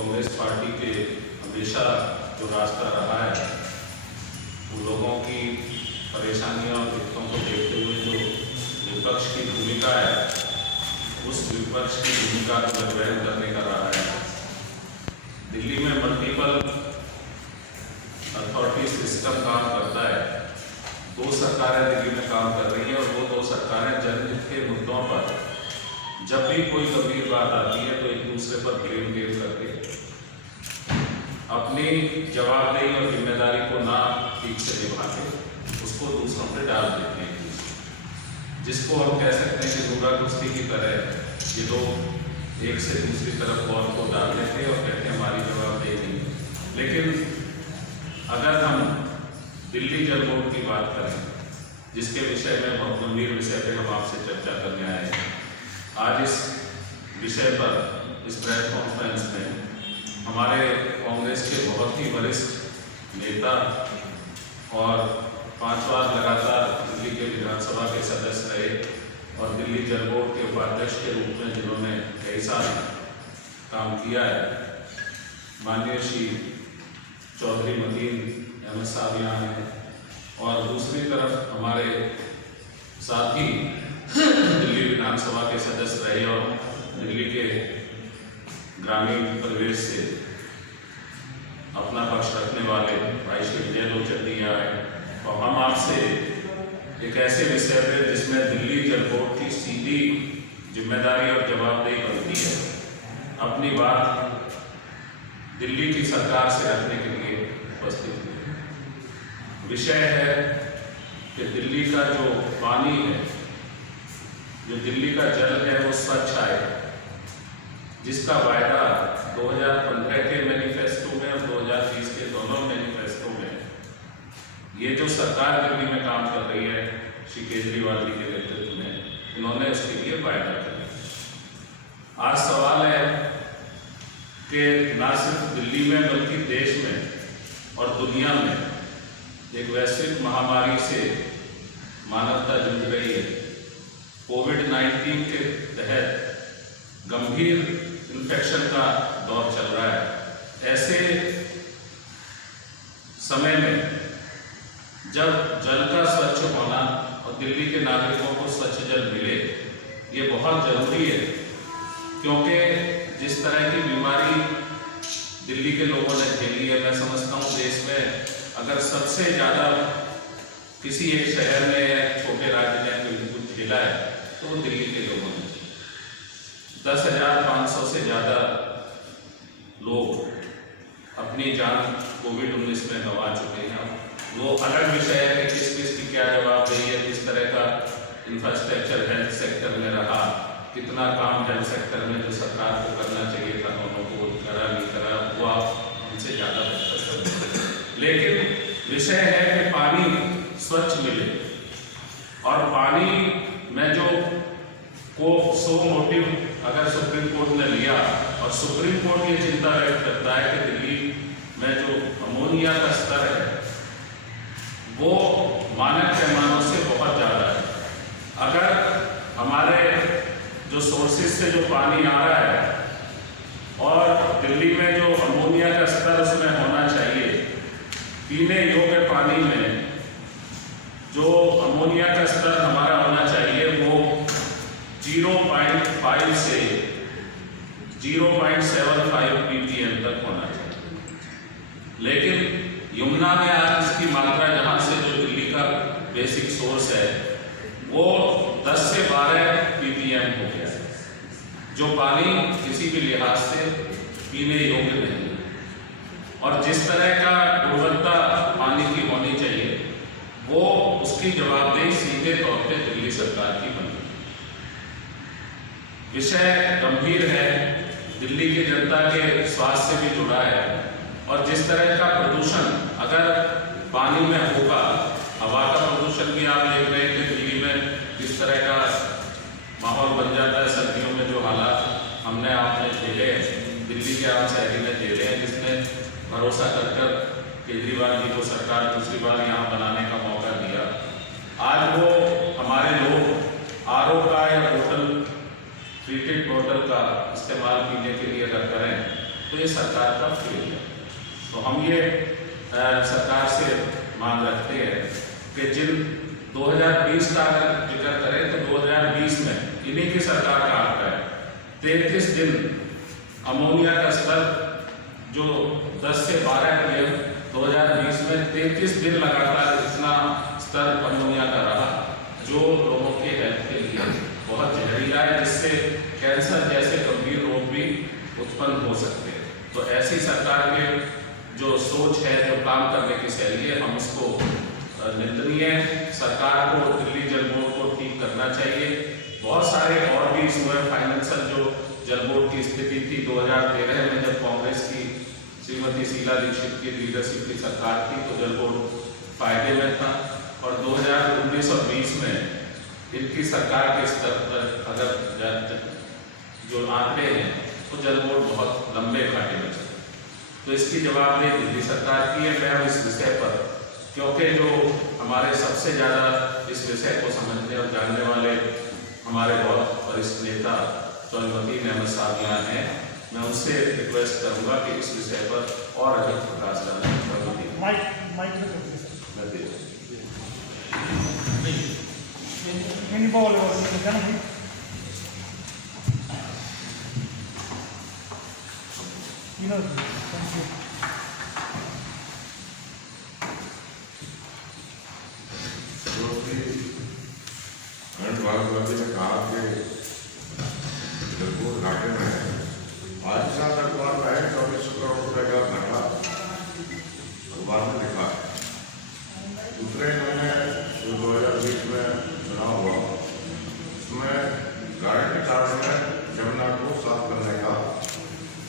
Congress party के हमेशा जो रास्ता रहा है वो लोगों की परेशानियों और दिक्कतों को देखते हुए जो विपक्ष की भूमिका है उस विपक्ष की भूमिका को निर्वहन करने का रहा है। दिल्ली में मल्टीपल अथॉरिटी सिस्टम काम करता है। दो सरकारें दिल्ली में काम कर रही हैं और वो दो सरकारें जनहित के मुद्दों पर जब भी कोई गंभीर बात आती है तो एक दूसरे पर ब्लेम गेम करके अपनी जवाबदेही और जिम्मेदारी को ना ठीक से निभा के उसको दूसरों पे डाल देते हैं, जिसको हम कह सकते हैं कि दूरा कुश्ती की तरह ये लोग एक से दूसरी तरफ बॉल को डाल देते हैं और कहते हैं हमारी जवाबदेही नहीं। लेकिन अगर हम दिल्ली जल बोर्ड की बात करें, जिसके विषय में बहुत गंभीर विषय पे हम आपसे चर्चा करने आए हैं, आज इस विषय पर इस प्रेस कॉन्फ्रेंस में हमारे कांग्रेस के बहुत ही वरिष्ठ नेता और 5 बार लगातार दिल्ली के विधानसभा के सदस्य रहे और दिल्ली जल बोर्ड के उपाध्यक्ष के रूप में जिन्होंने कई साल काम किया है, माननीय श्री चौधरी मतीन अहमद साहब यहाँ हैं और दूसरी तरफ हमारे साथी दिल्ली विधानसभा के सदस्य रहे और दिल्ली के ग्रामीण परिवेश से अपना पक्ष रखने वाले भाई श्री विजय लोचन जी आए और हम आपसे एक ऐसे विषय पे जिसमें दिल्ली जल बोर्ड की सीधी जिम्मेदारी और जवाबदेही बनती है, अपनी बात दिल्ली की सरकार से रखने के लिए उपस्थित हुए। विषय है कि दिल्ली का जो पानी है, जो दिल्ली का जल है वो स्वच्छ आए, जिसका वायदा 2015 के मैनिफेस्टो में और 2020 के दोनों मैनिफेस्टो में ये जो सरकार दिल्ली में काम कर रही है श्री केजरीवाल जी के नेतृत्व में, इन्होंने उसके लिए वायदा किया। आज सवाल है कि न सिर्फ दिल्ली में बल्कि देश में और दुनिया में एक वैश्विक महामारी से मानवता जूझ रही है। कोविड-19 के तहत गंभीर इन्फेक्शन का दौर चल रहा है। ऐसे समय में जब जल का स्वच्छ होना और दिल्ली के नागरिकों को स्वच्छ जल मिले, ये बहुत जरूरी है, क्योंकि जिस तरह की बीमारी दिल्ली के लोगों ने झेली है, मैं समझता हूँ देश में अगर सबसे ज़्यादा किसी एक शहर में या छोटे राज्य ने कुछ झेला है तो वो दिल्ली के लोगों ने 10,500 से ज़्यादा लोग अपनी जान कोविड-19 में गंवा चुके हैं। वो अलग विषय है कि किस किस की क्या जवाबदेही है, किस तरह का इंफ्रास्ट्रक्चर हेल्थ सेक्टर में रहा, कितना काम हेल्थ सेक्टर में जो सरकार को करना चाहिए था दोनों को करा नहीं करा, वो आप उनसे ज़्यादा बेहतर कर। लेकिन विषय है कि पानी स्वच्छ मिले और पानी में जो सो मोटिव अगर सुप्रीम कोर्ट ने लिया और सुप्रीम कोर्ट ये चिंता व्यक्त करता है कि दिल्ली में जो अमोनिया का स्तर है वो मानक पैमानों से बहुत ज़्यादा है। अगर हमारे जो सोर्सेज से जो पानी आ रहा है और दिल्ली में जो अमोनिया का स्तर उसमें होना चाहिए, पीने योग्य पानी में जो अमोनिया का स्तर हमारा होना चाहिए वो 0.5 से 0.75 ppm तक होना चाहिए। लेकिन यमुना में आज इसकी मात्रा जहाँ से जो दिल्ली का बेसिक सोर्स है वो 10 से 12 ppm हो गया है, जो पानी किसी भी लिहाज से पीने योग्य नहीं है। और जिस तरह का गुणवत्ता पानी की होनी चाहिए वो उसकी जवाबदेही सीधे तौर पे दिल्ली सरकार की बनती है। विषय गंभीर है, दिल्ली की जनता के स्वास्थ्य से भी जुड़ा है और जिस तरह का प्रदूषण अगर पानी में होगा, हवा का प्रदूषण भी आप देख रहे हैं कि दिल्ली में किस तरह का माहौल बन जाता है। सर्दियों में जो हालात हमने आपने झेले हैं, दिल्ली के आम शहरी ने झेले हैं, जिसने भरोसा कर केजरीवाल जी को सरकार दूसरी बार यहाँ बनाने का मौका दिया। आज वो हमारे लोग आरओ का या बोतल ट्रीटेड बोतल का इस्तेमाल पीने के लिए अगर करें तो ये सरकार का फेलियर। तो हम ये सरकार से मांग रखते हैं कि जिन 2020 का अगर जिक्र करें तो 2020 में इन्हीं की सरकार का आंकड़ा है 33 दिन अमोनिया का स्तर जो 10 से 12 ppm 2020 में 33 दिन लगातार इतना स्तर अमोनिया का रहा, जो लोगों के हेल्थ के लिए बहुत जहरीला है, जिससे कैंसर जैसे गंभीर रोग भी उत्पन्न हो सकते हैं। तो ऐसी सरकार के जो सोच है, जो काम करने की शैली है, हम उसको निंदनीय है। सरकार को दिल्ली जल बोर्ड को ठीक करना चाहिए। बहुत सारे और भी इसमें फाइनेंशियल जो जल बोर्ड की स्थिति थी 2013 में जब कांग्रेस की श्रीमती शीला दीक्षित की लीडरशिप की सरकार थी तो जल बोर्ड फायदे में था, और 2019 और 20 में इनकी सरकार के स्तर पर अगर जो आंकड़े हैं तो जल बोर्ड बहुत लंबे घाटे में चले। तो इसकी जवाबदेही दिल्ली सरकार की है। मैं इस विषय पर, क्योंकि जो हमारे सबसे ज़्यादा इस विषय को समझने और जानने वाले हमारे बहुत वरिष्ठ नेता चौधरी अहमद साहब यहाँ हैं, मैं उनसे रिक्वेस्ट करूँगा कि इस विषय पर और अधिक प्रकाश डालने की भारतवासी ने कहा कि जलपुर घाटे में है। आज साल अखबार में है 2400 करोड़ रुपए का घाटा अखबार में लिखा है। दूसरे महीने जो 2020 में चुनाव हुआ उसमें गारंटी कार्ड में यमुना को साफ करने का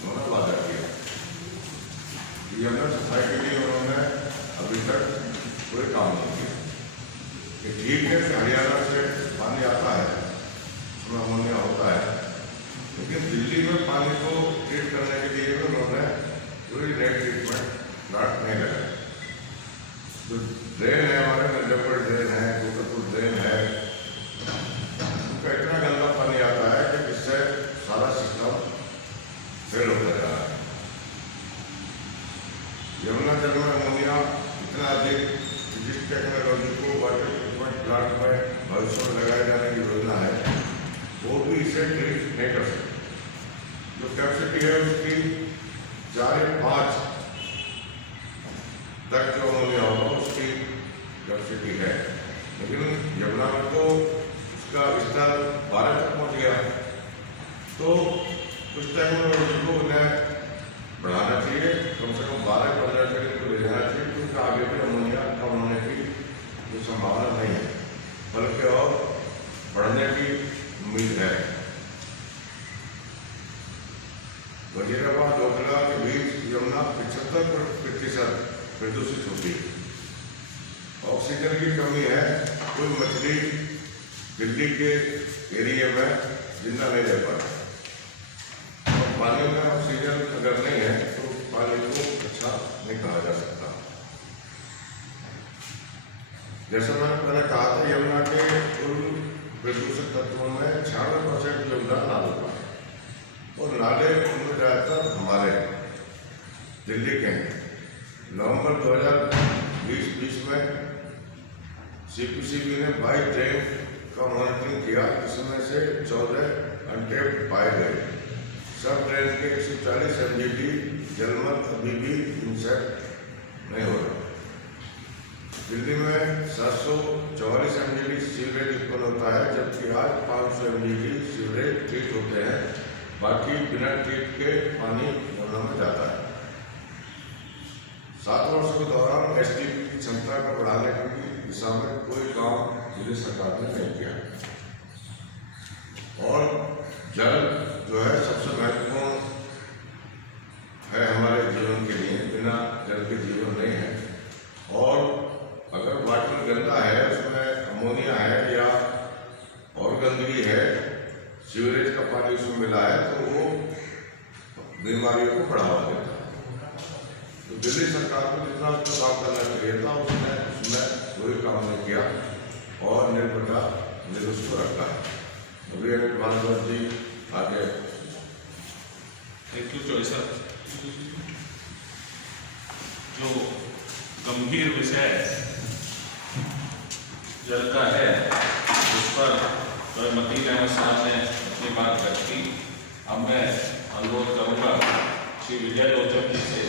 उन्होंने वादा किया। यमुना सफाई के लिए उन्होंने अभी तक कोई काम नहीं किया। ठीक है कि हरियाणा से पानी आता है, उसमें अमोनिया होता है, लेकिन दिल्ली में पानी को ट्रीट करने के लिए उन्होंने कोई नई ट्रीटमेंट प्लांट नहीं लगाया। जो ड्रेन है हमारे मिर्जापुर ड्रेन है, गोरखपुर ड्रेन है, उनका इतना गंदा पानी आता है कि जिससे सारा सिस्टम फेल होता जा रहा है। यमुना जल में अमोनिया इतना अधिक जिस टेक्नोलॉजी को वाटर ट्रीटमेंट प्लांट में भविष्य में लगाए जाने की योजना है वो भी इसे ट्रीट नहीं कर सकते। जो कैपेसिटी है उसकी 4 या 5 तक जो अमोनिया होगा उसकी कैपेसिटी है, लेकिन यमुना में तो उसका स्तर 12 तक पहुंच गया। तो उस टेक्नोलॉजी को उन्हें बढ़ाना चाहिए, कम से कम 12-15 तक को ले जाना चाहिए, क्योंकि आगे भी अमोनिया कम होने की जो संभावना नहीं है बल्कि और बढ़ने की उम्मीद है। वजीराबाद ओखला के बीच यमुना 75% प्रदूषित होती है। ऑक्सीजन की कमी है, कोई मछली दिल्ली के एरिया में जिंदा नहीं रह पाती। पानी में ऑक्सीजन अगर नहीं है तो पानी को अच्छा नहीं कहा जा सकता। जैसे मैंने पहले कहा था, यमुना के कुल प्रदूषित तत्वों में 96% योगदान नालों का है, और नाले उनमें ज़्यादातर हमारे दिल्ली के हैं। नवंबर 2020 में CPCB ने 22 ड्रेन का मॉनिटरिंग किया, जिसमें से 14 अनटेप्ड पाए गए। सब ड्रेन के 140 MGD जलमल अभी भी इंसेक्ट नहीं हो रहा। दिल्ली में 744 MGD सीवरेज उत्पन्न होता है, जबकि आज 500 MGD सीवरेज ट्रीट होते हैं, बाकी बिना ट्रीट के पानी यमुना में जाता है। 7 वर्षों के दौरान STP की क्षमता को बढ़ाने की दिशा में कोई काम दिल्ली सरकार ने नहीं किया। और जल जो है सबसे महत्वपूर्ण है हमारे जीवन के लिए, बिना जल के जीवन नहीं है। और अगर वाटर गंदा है, उसमें अमोनिया है या और गंदगी है, सीवरेज का पानी उसमें मिला है, तो वो बीमारियों को बढ़ावा देता है। तो दिल्ली सरकार को जितना उसका काम करना चाहिए था उसमें कोई काम नहीं किया और निर्भरता निरुष्ट को रखा है। अभी भारद्वाज जी आगे। थैंक यू चौधरी साहब। तो मतीन अहमद साहब ने अपनी बात रखी। अब मैं अनुरोध करूँगा श्री विजय लोचन जी से,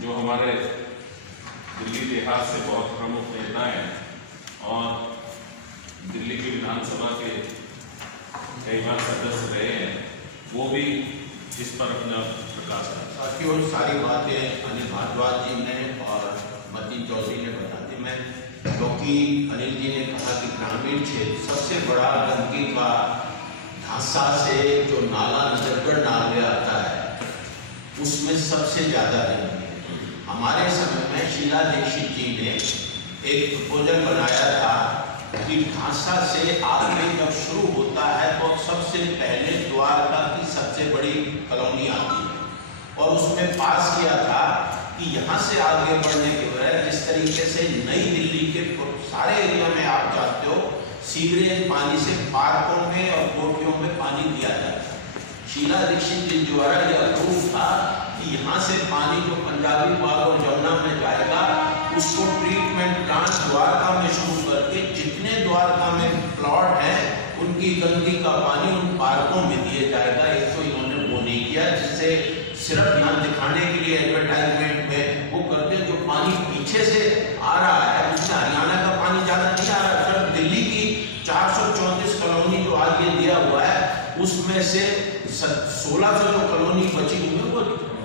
जो हमारे दिल्ली देहात से बहुत प्रमुख नेता हैं और दिल्ली की विधानसभा के कई बार सदस्य रहे हैं, वो भी इस पर अपना प्रकाश डालें। साथियों, सारी बातें अनिल भारद्वाज जी ने और मतीन चौधरी ने बता दी। मैं क्योंकि अनिल जी ने कहा कि ग्रामीण क्षेत्र सबसे बड़ा गंदगी का ढांचा से जो नाला नजरगढ़ नाले आता है उसमें सबसे ज़्यादा गंदगी। हमारे समय में शीला दीक्षित जी ने एक प्रपोजल बनाया था कि ढांचा से आगे जब शुरू होता है तो सबसे पहले द्वारका की सबसे बड़ी कॉलोनी आती है और उसमें पास किया था कि यहाँ से आगे बढ़ने के बजाय जिस तरीके से नई दिल्ली के सारे एरिया में आप जाते हो सीवरेज पानी से पार्कों में और कोठियों में पानी दिया जाता है। शीला दीक्षित जी द्वारा यह अप्रूव था कि यहाँ से पानी जो पंजाबी बाग और जमुना में जाएगा उसको ट्रीटमेंट प्लांट द्वारका में शुरू करके जितने द्वारका में प्लॉट हैं उनकी गंदगी का पानी उन पार्कों में दिया जाएगा। एक तो इन्होंने वो नहीं किया, जिससे सिर्फ यहाँ दिखाने के लिए एडवर्टाइजमेंट में वो करते जो पानी पीछे से आ रहा है उसमें हरियाणा का पानी ज़्यादा नहीं आ रहा। सिर्फ दिल्ली की 434 कॉलोनी जो आज ये दिया हुआ है उसमें से 1600 जो कॉलोनी बची हुई है वो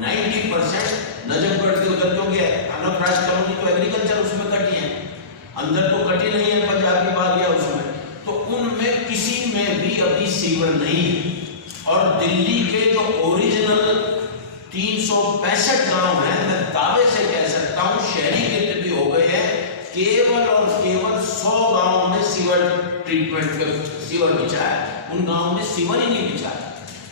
90% नजफगढ़ के उधर, क्योंकि अनोखराज कॉलोनी तो एग्रीकल्चर उसमें कटी है, अंदर तो कटी नहीं है पंजाबी बाग या उसमें, तो उनमें किसी में भी अभी सीवर नहीं है। और दिल्ली के जो ओरिजिनल 365 गांव हैं, मैं दावे से कह सकता हूं शहरी क्षेत्र भी हो गए हैं, केवल और केवल 100 गांवों में सीवर ट्रीटमेंट का सीवर बिछा है, उन गांवों में सीवर ही नहीं बिछा है।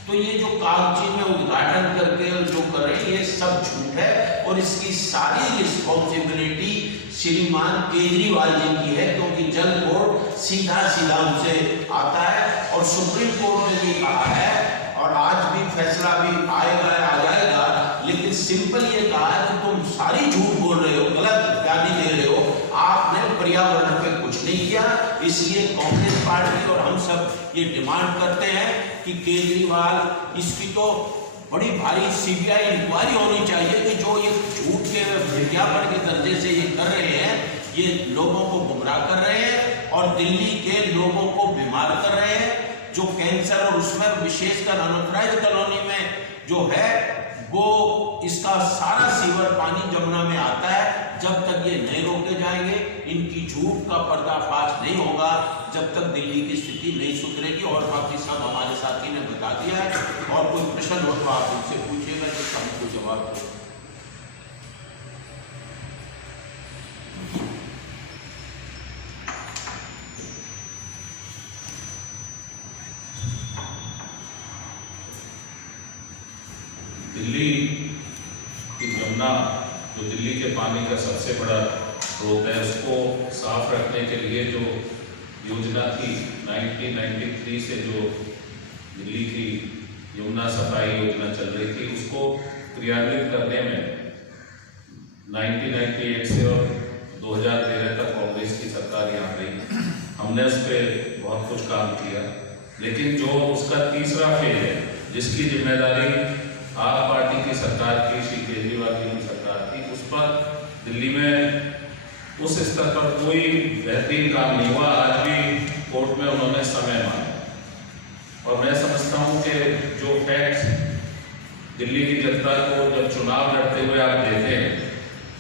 तो ये जो कागजी में उद्घाटन करके जो कर रहे हैं ये सब झूठ है और इसकी सारी रिस्पॉन्सिबिलिटी श्रीमान केजरीवाल जी की है, क्योंकि जल बोर्ड सीधा सीधा उनसे आता है और सुप्रीम कोर्ट ने भी कहा है और आज भी फैसला भी आएगा आ जाएगा, लेकिन सिंपल ये कहा है कि तुम सारी झूठ बोल रहे हो, गलत गाली दे रहे हो, आपने पर्यावरण पे कुछ नहीं किया। इसलिए कांग्रेस पार्टी और हम सब ये डिमांड करते हैं कि केजरीवाल इसकी तो बड़ी भारी सीबीआई इंक्वायरी होनी चाहिए कि जो ये झूठ के विज्ञापन के दर्जे से ये कर रहे हैं, ये लोगों को गुमराह कर रहे हैं और दिल्ली के लोगों को बीमार कर रहे हैं। जो कैंसर और उसमें विशेषकर अनऑथराइज्ड कॉलोनी में जो है वो इसका सारा सीवर पानी जमुना में आता है। जब तक ये नहीं रोके जाएंगे, इनकी झूठ का पर्दाफाश नहीं होगा, जब तक दिल्ली की स्थिति नहीं सुधरेगी। और बाकी सब हमारे साथी ने बता दिया है, और कोई प्रश्न हो तो आप उनसे पूछिएगा जिसका हमको जवाब दो। दिल्ली की जमुना जो दिल्ली के पानी का सबसे बड़ा स्रोत है, उसको साफ रखने के लिए जो योजना थी 1993 से जो दिल्ली की यमुना सफाई योजना चल रही थी, उसको क्रियान्वित करने में 1998 से और 2013 तक कांग्रेस की सरकार यहाँ रही। हमने उस पर बहुत कुछ काम किया, लेकिन जो उसका तीसरा फेज है जिसकी जिम्मेदारी आप पार्टी की सरकार की, श्री केजरीवाल जी की सरकार थी, उस पर दिल्ली में उस स्तर पर कोई बेहतरीन काम नहीं हुआ। आज भी कोर्ट में उन्होंने समय मांगा और मैं समझता हूं कि जो फैक्ट्स दिल्ली की जनता को जब चुनाव लड़ते हुए आप देते हैं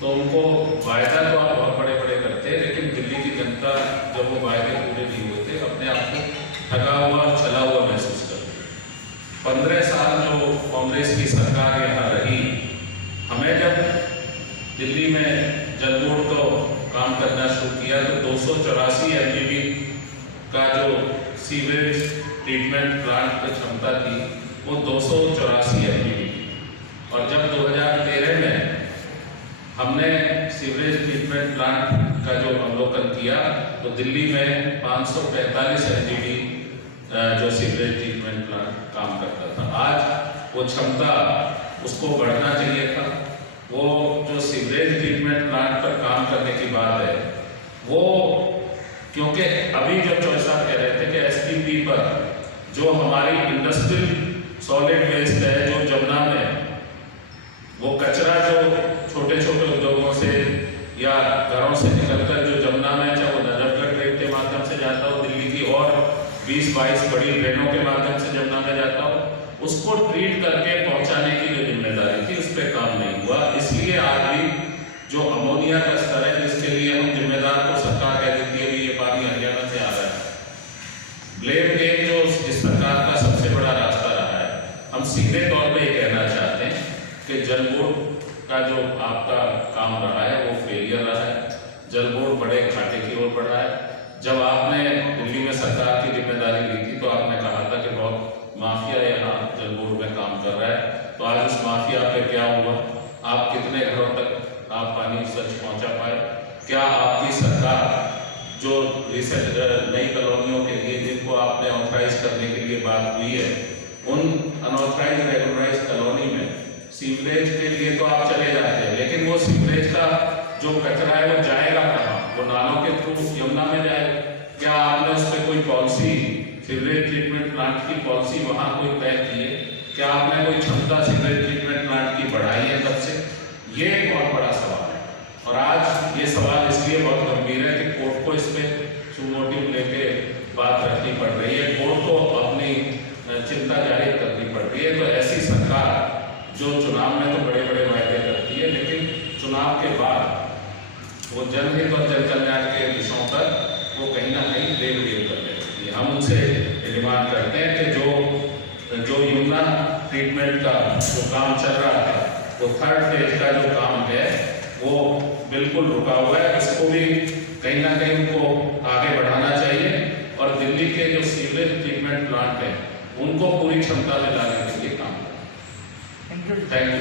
तो उनको वायदा तो आप बहुत बड़े बड़े करते हैं, लेकिन दिल्ली की जनता जब वो वायदे पूरे नहीं होते अपने आप को ठगा हुआ छला हुआ महसूस करते। 15 साल जो कांग्रेस की सरकार यहाँ रही, हमें जब दिल्ली में जल बोर्ड को काम करना शुरू किया तो 284 एमजीबी का जो सीवेज ट्रीटमेंट प्लांट की क्षमता थी वो 284 एमजीबी, और जब 2013 में हमने सीवरेज ट्रीटमेंट प्लांट का जो अवलोकन किया तो दिल्ली में 545 एमजीबी जो सीवरेज ट्रीटमेंट प्लांट काम करता था। आज वो क्षमता उसको बढ़ना चाहिए था। वो जो सीवरेज ट्रीटमेंट प्लांट पर काम करने की बात है वो क्योंकि अभी जब चौधरी साहब कह रहे थे कि एसटीपी पर जो हमारी इंडस्ट्रियल सॉलिड वेस्ट है जो जमुना में, वो कचरा जो छोटे छोटे उद्योगों से या घरों से निकलकर जो जमुना में, चाहे वो नजफगढ़ ट्रेन के माध्यम से जाता हो, दिल्ली की और 20-22 बड़ी ट्रेनों के माध्यम से जमुना में जाता हो, उसको ट्रीट करके पहुंचाने की जो जिम्मेदारी थी उस पर काम नहीं हुआ। इसलिए आज भी जो अमोनिया का स्तर है जिसके लिए हम जिम्मेदार को सरकार कह देती है ये पानी हरियाणा से आ रहा है, ब्लेम गेम जो इस सरकार का सबसे बड़ा रास्ता रहा है। हम सीधे तौर पे ये कहना चाहते हैं कि जल बोर्ड का जो आपका काम रहा है वो फेलियर रहा है। जल बोर्ड बड़े घाटे की ओर बढ़ा है। जब आपने दिल्ली में सरकार की जिम्मेदारी ली थी तो आपने कहा था कि बहुत माफिया यहाँ जल बोर्ड में काम कर रहा है, तो आज उस माफिया पे क्या हुआ? आप कितने घरों तक आप पानी सच पहुंचा पाए? क्या आपकी सरकार जो रिसेंट नई कॉलोनियों के लिए जिनको आपने ऑथराइज करने के लिए बात हुई है, उन अनऑथराइज रेगुलराइज कॉलोनी में सीवरेज के लिए तो आप चले जाते हैं, लेकिन वो सीवरेज का जो कचरा है वो जाएगा कहाँ? वो नालों के थ्रू यमुना में जाएगा। क्या आपने उस पर कोई पॉलिसी, सीवरेज ट्रीटमेंट प्लांट की पॉलिसी वहाँ कोई तय की है? क्या आपने कोई क्षमता सीवरेज ट्रीटमेंट प्लांट की बढ़ाई है तब से? ये एक बहुत बड़ा सवाल है और आज ये सवाल इसलिए बहुत गंभीर है कि कोर्ट को इस पर सुमोटिव लेके बात रखनी पड़ रही है, कोर्ट को अपनी चिंता जारी करनी पड़ रही है। तो ऐसी सरकार जो चुनाव में तो बड़े बड़े वायदे करती है, लेकिन चुनाव के बाद वो जनहित और जन कल्याण के विषयों पर वो कहीं ना कहीं ब्लेम गेम कर रही है। हम उनसे डिमांड करते हैं कि जो यमुना ट्रीटमेंट का जो काम चल रहा है, वो 3rd फेज का जो काम है वो बिल्कुल रुका हुआ है। इसको भी कहीं ना कहीं उनको आगे बढ़ाना चाहिए और दिल्ली के जो सीवरेज ट्रीटमेंट प्लांट है उनको पूरी क्षमता में लाने के लिए काम करें। Thank you.